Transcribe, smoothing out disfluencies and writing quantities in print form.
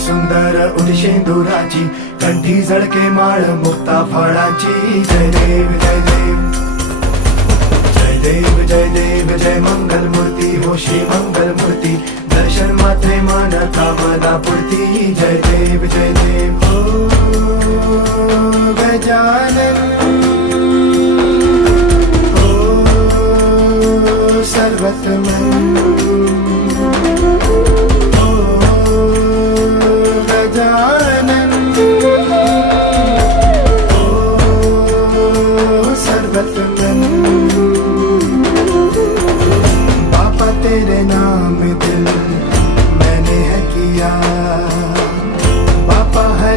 सुंदर उठी शेंदुराची, कंठी झळके माळ मुक्ता फळाची. जय देव जय देव जय देव जय देव जय मंगल मूर्ती हो श्री मंगल मूर्ती. दर्शन मात्रे मन कामना पूर्ती. जय देव जय देव हो गजानन हो सर्वत्र